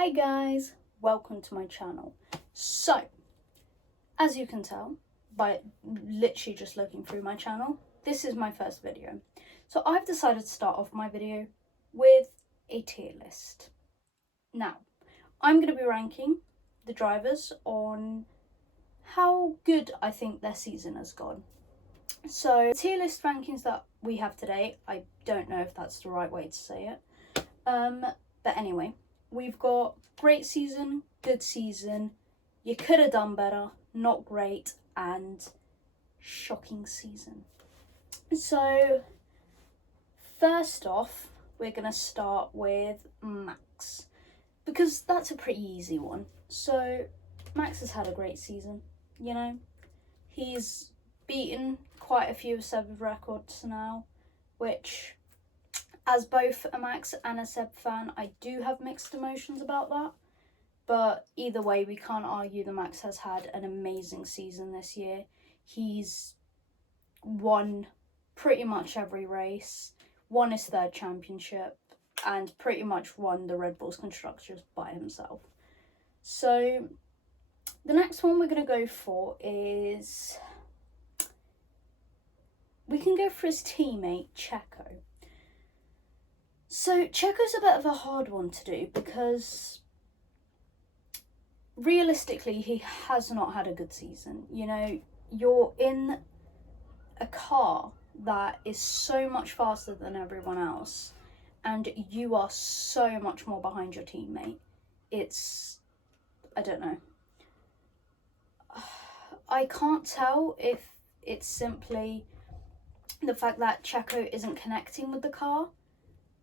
Hi guys, welcome to my channel. So, as you can tell by literally just looking through my channel, this is my first video. So I've decided to start off my video with a tier list. Now, I'm going to be ranking the drivers on how good I think their season has gone. So, tier list rankings that we have today, I don't know if that's the right way to say it. But anyway, we've got great season, good season, you could have done better, not great, and shocking season. So, first off, we're going to start with Max, because that's a pretty easy one. So, Max has had a great season, you know. He's beaten quite a few of Seb's records now, which, as both a Max and a Seb fan, I do have mixed emotions about that. But either way, we can't argue that Max has had an amazing season this year. He's won pretty much every race, won his third championship, and pretty much won the Red Bulls Constructors by himself. So the next one we're going to go for is, we can go for his teammate, Checo. So Checo's a bit of a hard one to do because realistically he has not had a good season. You know, you're in a car that is so much faster than everyone else and you are so much more behind your teammate. I don't know. I can't tell if it's simply the fact that Checo isn't connecting with the car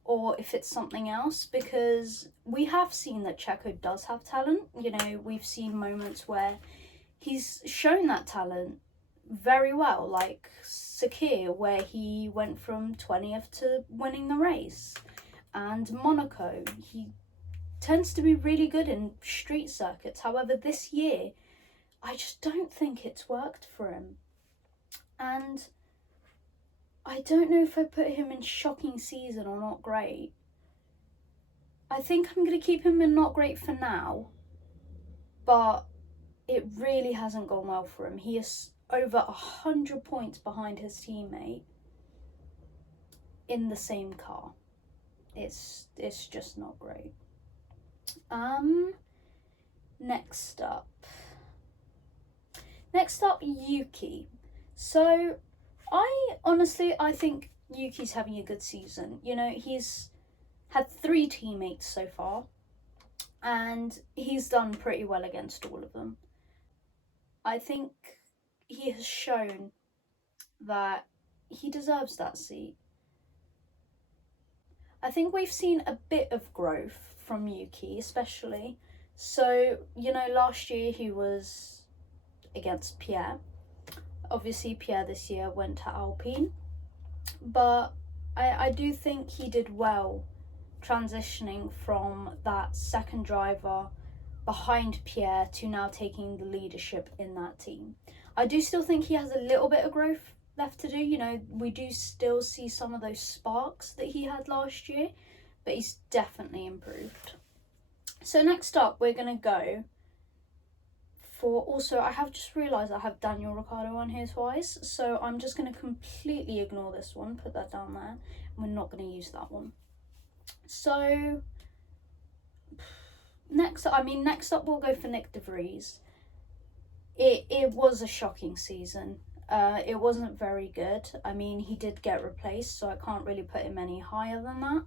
or if it's something else, because we have seen that Checo does have talent. You know, we've seen moments where he's shown that talent very well, like Sakir, where he went from 20th to winning the race, and Monaco. He tends to be really good in street circuits. However, this year, I just don't think it's worked for him. And I don't know if I put him in shocking season or not great. I think I'm going to keep him in not great for now, but it really hasn't gone well for him. He is over 100 points behind his teammate in the same car. It's just not great. Next up, Yuki. So I think Yuki's having a good season. You know, he's had 3 teammates so far and he's done pretty well against all of them. I think he has shown that he deserves that seat. I think we've seen a bit of growth from Yuki, especially. So, you know, last year he was against Pierre. Obviously, Pierre this year went to Alpine. But I do think he did well transitioning from that second driver behind Pierre to now taking the leadership in that team. I do still think he has a little bit of growth left to do. You know, we do still see some of those sparks that he had last year, but he's definitely improved. So next up, we're going to go for, also, I have just realised I have Daniel Ricciardo on here twice, so I'm just going to completely ignore this one, put that down there, and we're not going to use that one. So next up we'll go for Nick De Vries. It was a shocking season. It wasn't very good. I mean, he did get replaced, so I can't really put him any higher than that.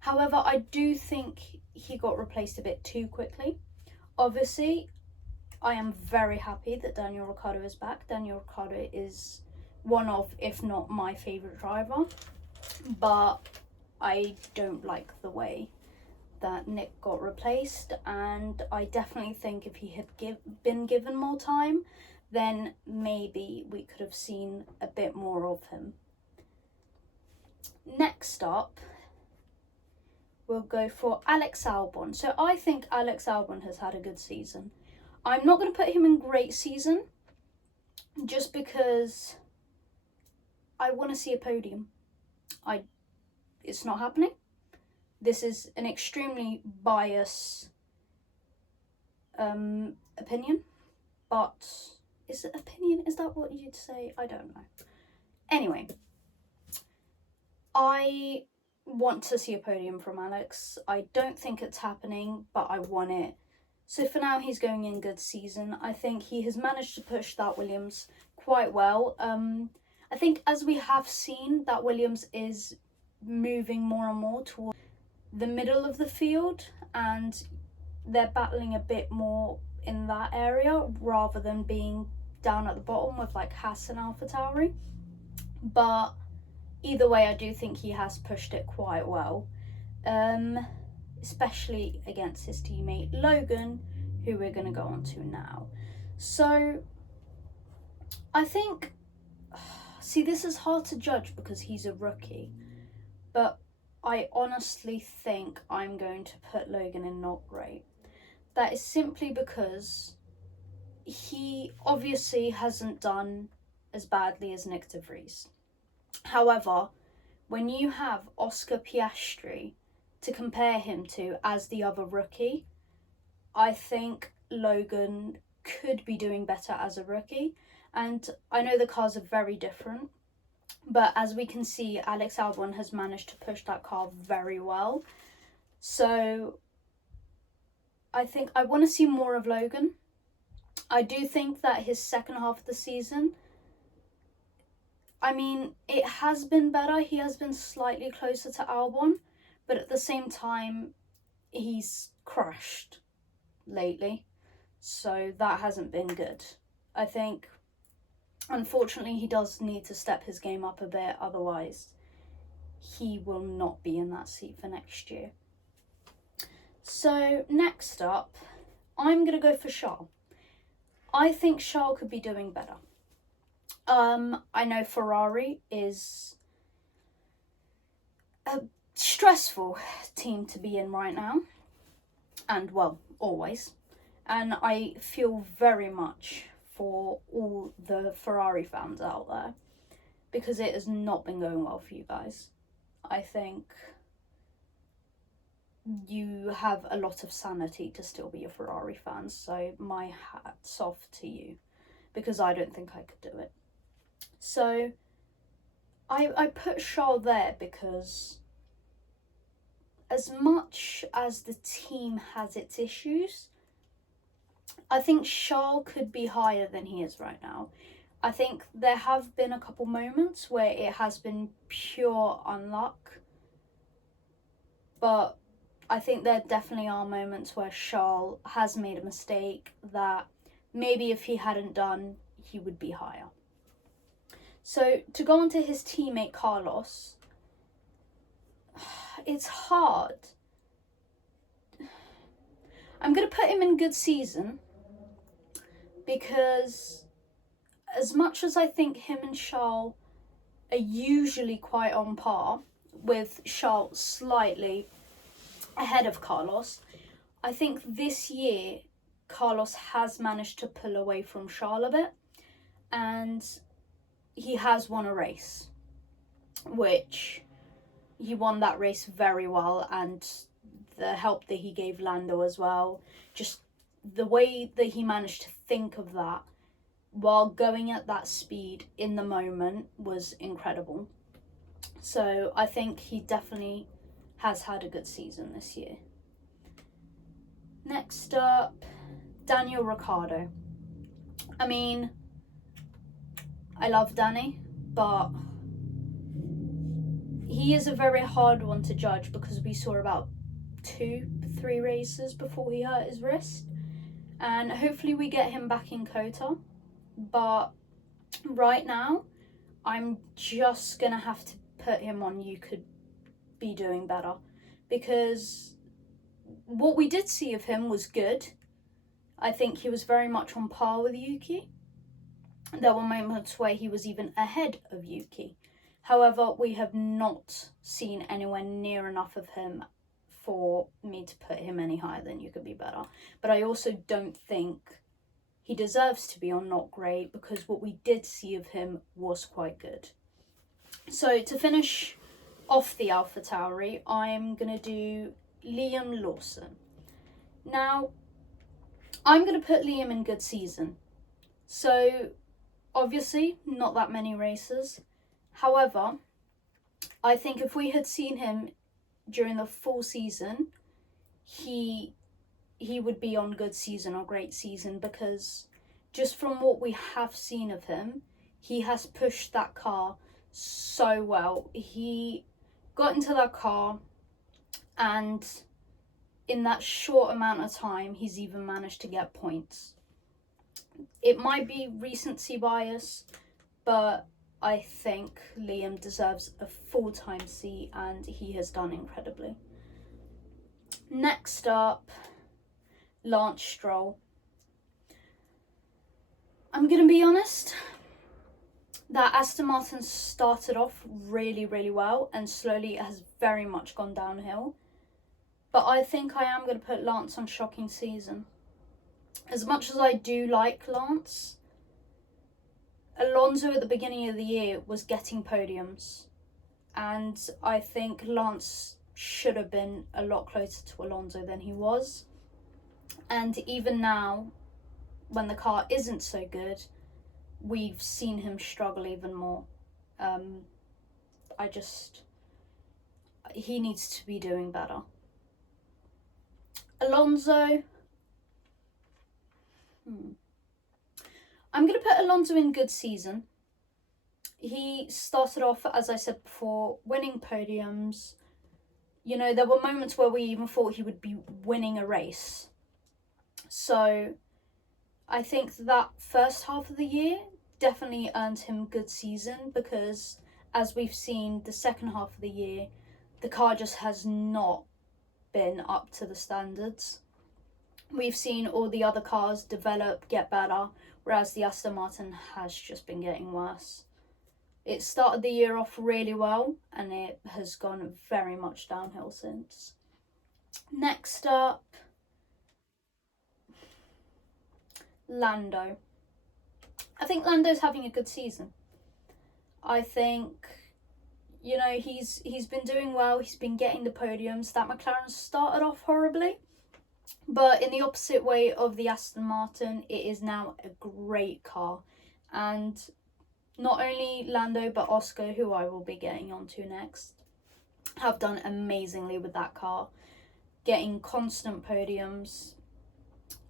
However, I do think he got replaced a bit too quickly. Obviously, I am very happy that Daniel Ricciardo is back. Daniel Ricciardo is one of, if not my favourite driver, but I don't like the way that Nick got replaced, and I definitely think if he had been given more time, then maybe we could have seen a bit more of him. Next up, we'll go for Alex Albon. So I think Alex Albon has had a good season. I'm not going to put him in great season just because I want to see a podium. It's not happening. This is an extremely biased opinion, but is it opinion? Is that what you'd say? I don't know. Anyway, I want to see a podium from Alex. I don't think it's happening, but I want it. So for now, he's going in good season. I think he has managed to push that Williams quite well. I think as we have seen, that Williams is moving more and more towards the middle of the field, and they're battling a bit more in that area rather than being down at the bottom with like Haas and AlphaTauri. But either way, I do think he has pushed it quite well, especially against his teammate Logan, who we're going to go on to now. So I think, see, this is hard to judge because he's a rookie, but I honestly think I'm going to put Logan in not great. That is simply because he obviously hasn't done as badly as Nick de Vries. However, when you have Oscar Piastri to compare him to as the other rookie, I think Logan could be doing better as a rookie. And I know the cars are very different, but as we can see, Alex Albon has managed to push that car very well. So I think I want to see more of Logan. I do think that his second half of the season, I mean, it has been better. He has been slightly closer to Albon, but at the same time, he's crashed lately. So that hasn't been good. I think, unfortunately, he does need to step his game up a bit. Otherwise, he will not be in that seat for next year. So next up, I'm going to go for Charles. I think Charles could be doing better. I know Ferrari is a stressful team to be in right now, and well, always. And I feel very much for all the Ferrari fans out there, because it has not been going well for you guys. I think you have a lot of sanity to still be a Ferrari fan, so my hat's off to you, because I don't think I could do it. So I put Charles there because as much as the team has its issues, I think Charles could be higher than he is right now. I think there have been a couple moments where it has been pure unluck, but I think there definitely are moments where Charles has made a mistake that maybe if he hadn't done, he would be higher. So to go on to his teammate Carlos, it's hard. I'm going to put him in good season because as much as I think him and Charles are usually quite on par, with Charles slightly ahead of Carlos, I think this year Carlos has managed to pull away from Charles a bit, and he has won a race, which he won that race very well, and the help that he gave Lando as well, just the way that he managed to think of that while going at that speed in the moment was incredible. So I think he definitely has had a good season this year. Next up, Daniel Ricciardo. I mean, I love Danny, but he is a very hard one to judge because we saw about 2-3 races before he hurt his wrist, and hopefully we get him back in COTA. But right now, I'm just gonna have to put him on you could be doing better, because what we did see of him was good. I think he was very much on par with Yuki. There were moments where he was even ahead of Yuki. However, we have not seen anywhere near enough of him for me to put him any higher than you could be better. But I also don't think he deserves to be on not great, because what we did see of him was quite good. So to finish off the AlphaTauri, I'm going to do Liam Lawson. Now, I'm going to put Liam in good season. So, obviously, not that many races. However, I think if we had seen him during the full season, he would be on good season or great season, because just from what we have seen of him, he has pushed that car so well. He got into that car, and in that short amount of time, he's even managed to get points. It might be recency bias, but I think Liam deserves a full-time seat, and he has done incredibly. Next up, Lance Stroll. I'm going to be honest, that Aston Martin started off really, really well, and slowly it has very much gone downhill. But I think I am going to put Lance on shocking season. As much as I do like Lance, Alonso at the beginning of the year was getting podiums, and I think Lance should have been a lot closer to Alonso than he was. And even now, when the car isn't so good, we've seen him struggle even more. He needs to be doing better. Alonso, I'm going to put Alonso in good season. He started off, as I said before, winning podiums. You know, there were moments where we even thought he would be winning a race. So I think that first half of the year definitely earned him good season, because as we've seen, the second half of the year, the car just has not been up to the standards. We've seen all the other cars develop, get better, whereas the Aston Martin has just been getting worse. It started the year off really well, and it has gone very much downhill since. Next up, Lando. I think Lando's having a good season. I think, you know, he's been doing well. He's been getting the podiums. That McLaren started off horribly, but in the opposite way of the Aston Martin, it is now a great car. And not only Lando, but Oscar, who I will be getting onto next, have done amazingly with that car, getting constant podiums.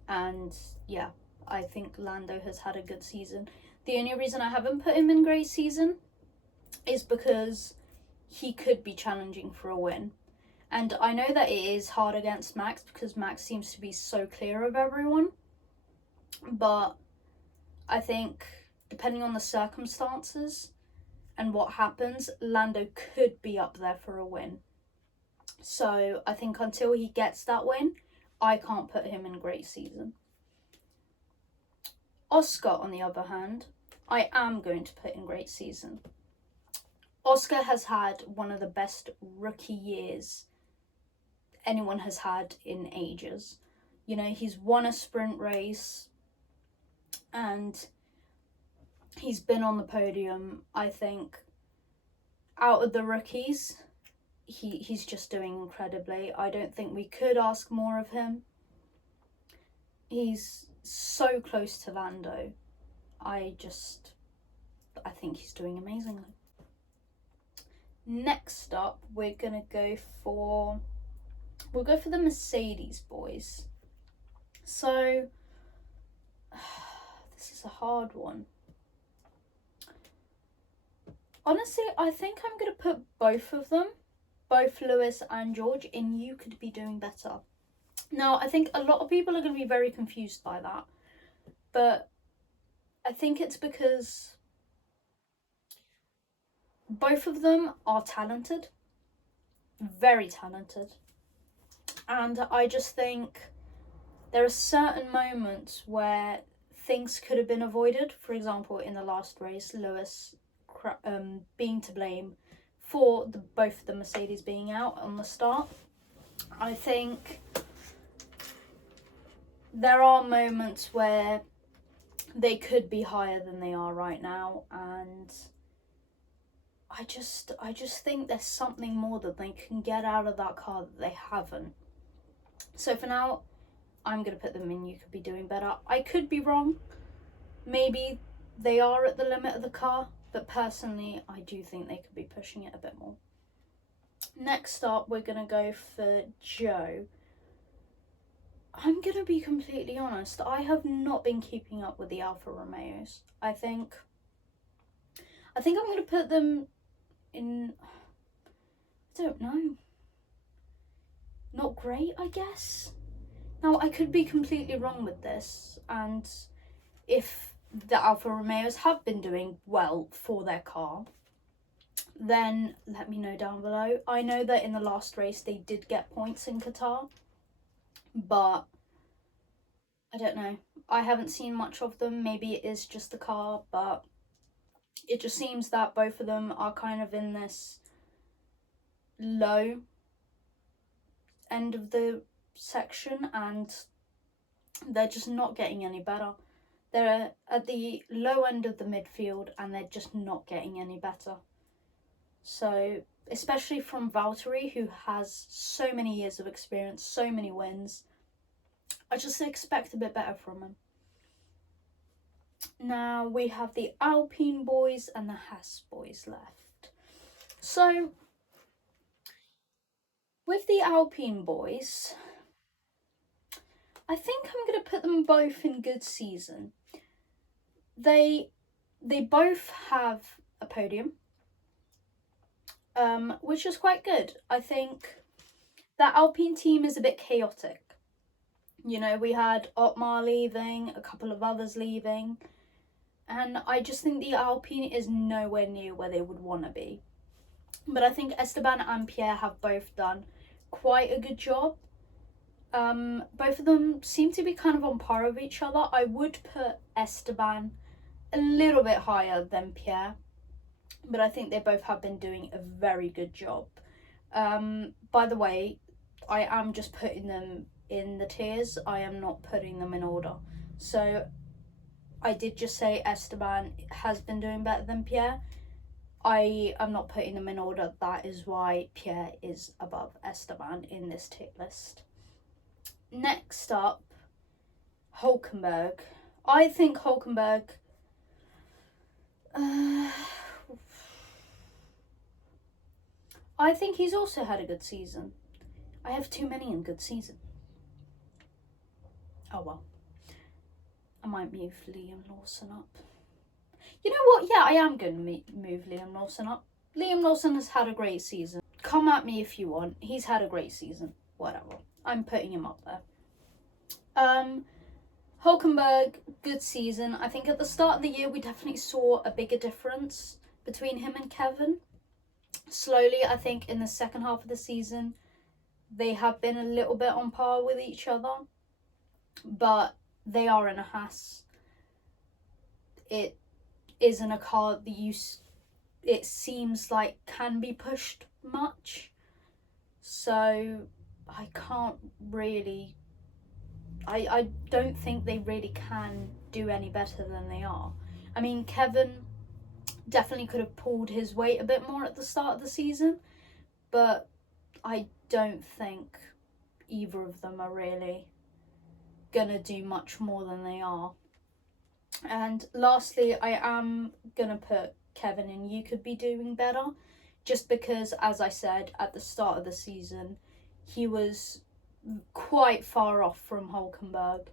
And yeah, I think Lando has had a good season. The only reason I haven't put him in great season is because he could be challenging for a win. And I know that it is hard against Max, because Max seems to be so clear of everyone. But I think, depending on the circumstances and what happens, Lando could be up there for a win. So I think until he gets that win, I can't put him in great season. Oscar, on the other hand, I am going to put in great season. Oscar has had one of the best rookie years anyone has had in ages. You know, he's won a sprint race, and he's been on the podium. I think out of the rookies, he's just doing incredibly. I don't think we could ask more of him. He's so close to Lando. I think he's doing amazingly. Next up, we'll go for the Mercedes boys. So this is a hard one. Honestly, I think I'm going to put both of them, both Lewis and George, in You Could Be Doing Better. Now, I think a lot of people are going to be very confused by that, but I think it's because both of them are talented, very talented. And I just think there are certain moments where things could have been avoided. For example, in the last race, Lewis being to blame for both of the Mercedes being out on the start. I think there are moments where they could be higher than they are right now, and I just think there's something more that they can get out of that car that they haven't. So for now, I'm going to put them in You Could Be Doing Better. I could be wrong. Maybe they are at the limit of the car, but personally, I do think they could be pushing it a bit more. Next up, we're going to go for Joe. I'm going to be completely honest. I have not been keeping up with the Alfa Romeos. I think I'm going to put them in, I don't know, not great, I guess. Now, I could be completely wrong with this, and if the Alfa Romeos have been doing well for their car, then let me know down below. I know that in the last race they did get points in Qatar, but I don't know. I haven't seen much of them. Maybe it is just the car, but it just seems that both of them are kind of in this low end of the section, and they're just not getting any better. They're at the low end of the midfield and they're just not getting any better. So, especially from Valtteri, who has so many years of experience, so many wins, I just expect a bit better from him. Now we have the Alpine boys and the Haas boys left. So, with the Alpine boys, I think I'm going to put them both in good season. They both have a podium, which is quite good. I think that Alpine team is a bit chaotic. You know, we had Otmar leaving, a couple of others leaving, and I just think the Alpine is nowhere near where they would want to be. But I think Esteban and Pierre have both done quite a good job. Both of them seem to be kind of on par with each other. I would put Esteban a little bit higher than Pierre, but I think they both have been doing a very good job. By the way, I am just putting them in the tiers. I am not putting them in order. So I did just say Esteban has been doing better than Pierre. I am not putting them in order. That is why Pierre is above Esteban in this tier list. Next up, Hulkenberg. I think Hulkenberg I think he's also had a good season. I have too many in good season. Oh well. I might move Liam Lawson up. You know what? Yeah, I am going to move Liam Lawson up. Liam Lawson has had a great season. Come at me if you want. He's had a great season. Whatever. I'm putting him up there. Hulkenberg, good season. I think at the start of the year we definitely saw a bigger difference between him and Kevin. Slowly, I think in the second half of the season, they have been a little bit on par with each other. But they are in a Haas. It isn't a car that it seems like can be pushed much. So I can't really... I don't think they really can do any better than they are. I mean, Kevin definitely could have pulled his weight a bit more at the start of the season, but I don't think either of them are really gonna do much more than they are. And lastly, I am gonna put Kevin in You Could Be Doing Better, just because, as I said at the start of the season, he was quite far off from Hulkenberg,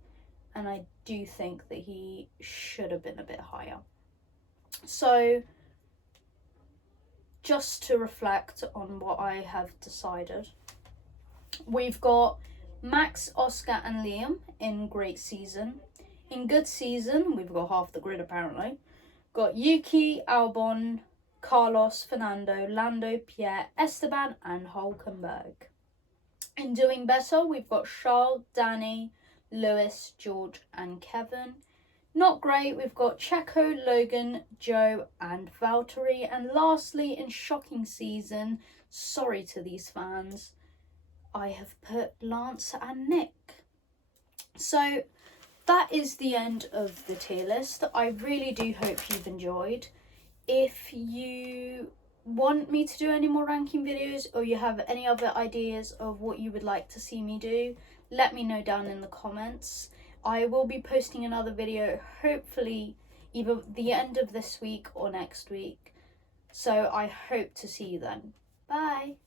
and I do think that he should have been a bit higher. So, just to reflect on what I have decided, we've got Max, Oscar and Liam in great season. In good season, we've got half the grid apparently. Got Yuki, Albon, Carlos, Fernando, Lando, Pierre, Esteban and Hulkenberg. In doing better, we've got Charles, Danny, Lewis, George and Kevin. Not great, we've got Checo, Logan, Joe and Valtteri. And lastly, in shocking season, sorry to these fans, I have put Lance and Nick. So that is the end of the tier list. I really do hope you've enjoyed. If you want me to do any more ranking videos or you have any other ideas of what you would like to see me do, let me know down in the comments. I will be posting another video, hopefully either the end of this week or next week. So I hope to see you then. Bye!